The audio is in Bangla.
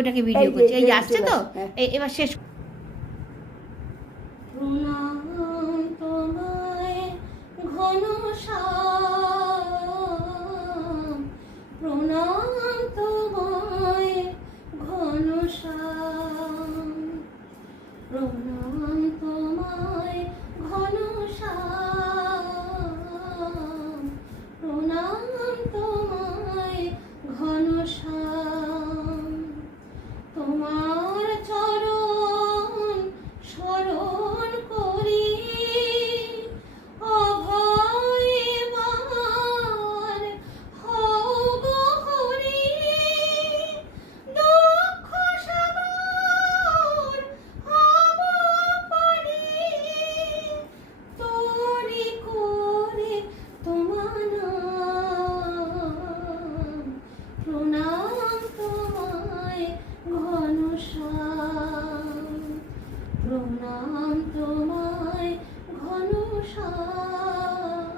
ওটাকে ভিডিও করছি, এই আসছে তো, এবার শেষ। প্রণাম তোমায় ঘন শ্যাম, প্রণাম তোমায় ঘন শ্যাম, প্রণাম তোমায় ঘন শ্যাম, প্রণাম তোমায় ঘন শ্যাম। তোমার চরণ স্মরণ করি অভয় বার হও গো হরি, দুঃখ সাগর হব পারি, তরি করে তোমার নাম, প্রণাম তোমায় ঘন শ্যাম, প্রণাম তোমায় ঘন শ্যাম।